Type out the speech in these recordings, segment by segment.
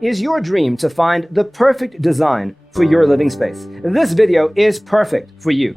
Is your dream to find the perfect design for your living space? This video is perfect for you.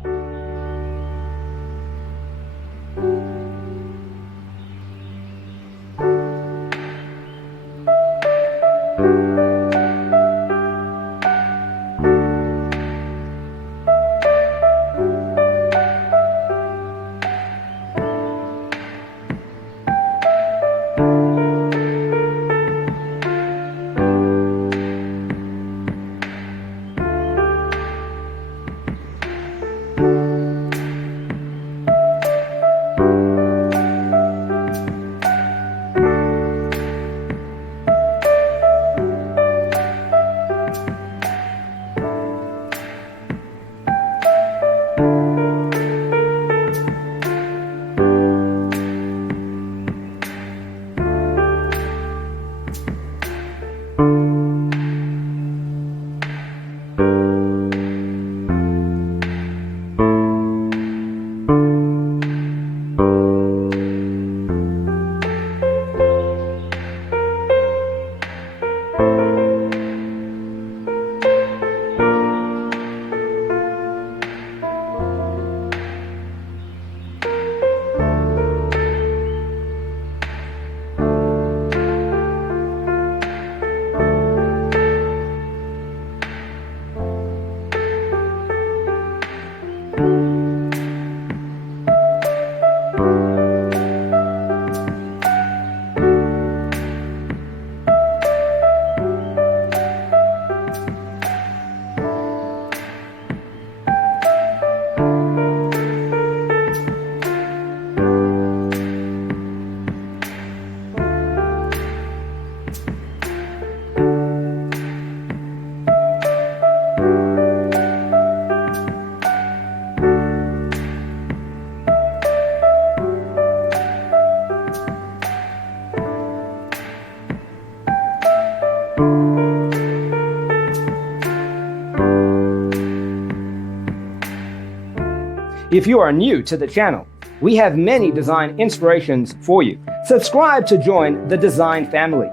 If you are new to the channel, we have many design inspirations for you. Subscribe to join the design family.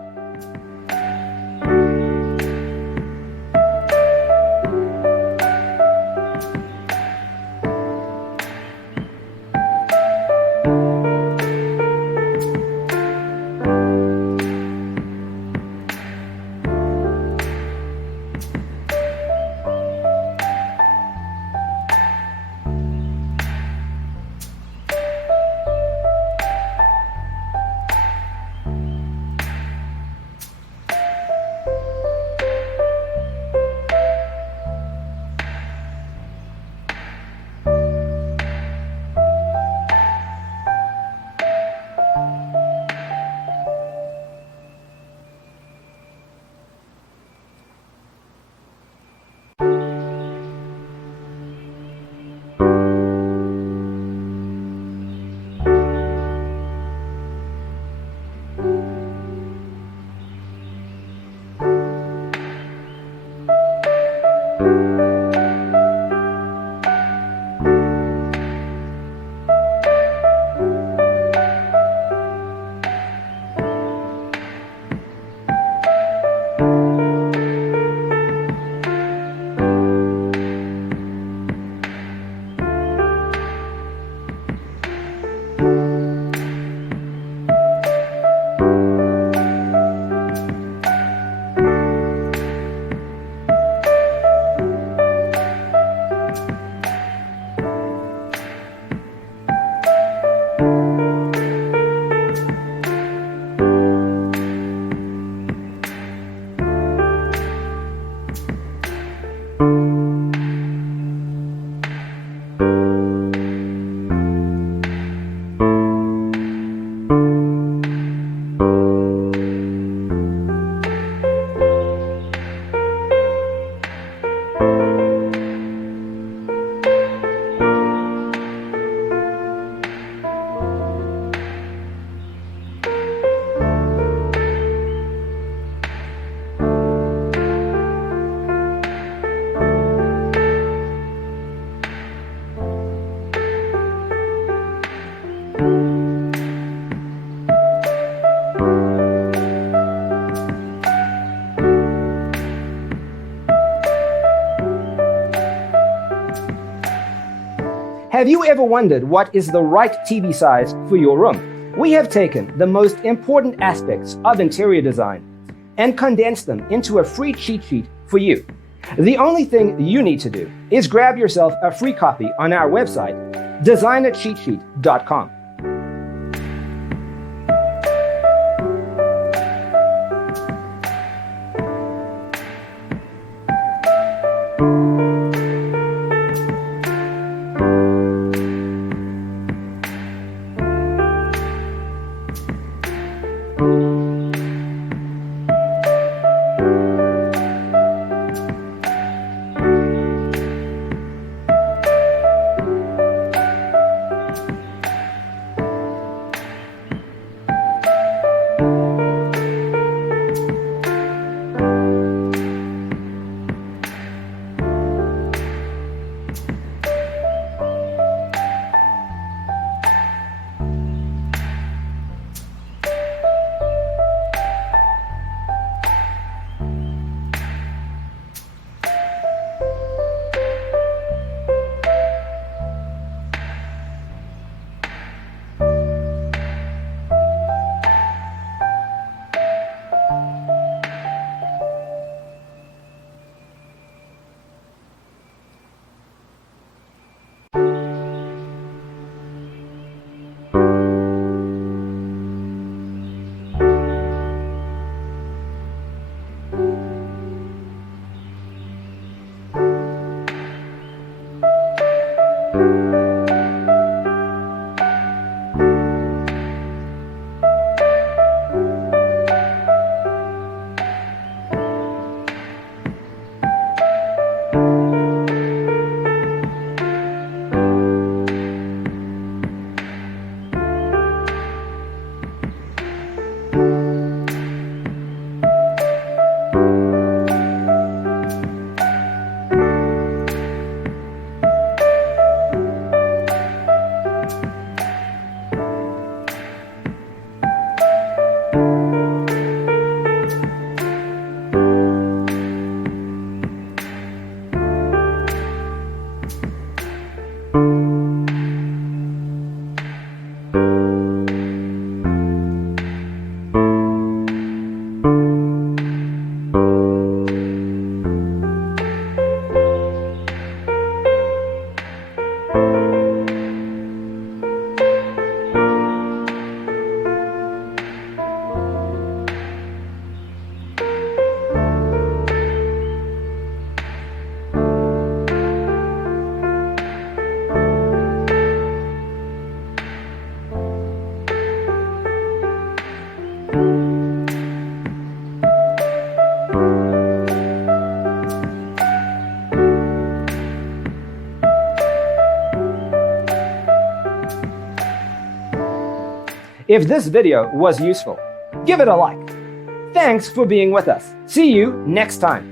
Have you ever wondered what is the right TV size for your room? We have taken the most important aspects of interior design and condensed them into a free cheat sheet for you. The only thing you need to do is grab yourself a free copy on our website, designercheatsheet.com. If this video was useful, give it a like. Thanks for being with us. See you next time.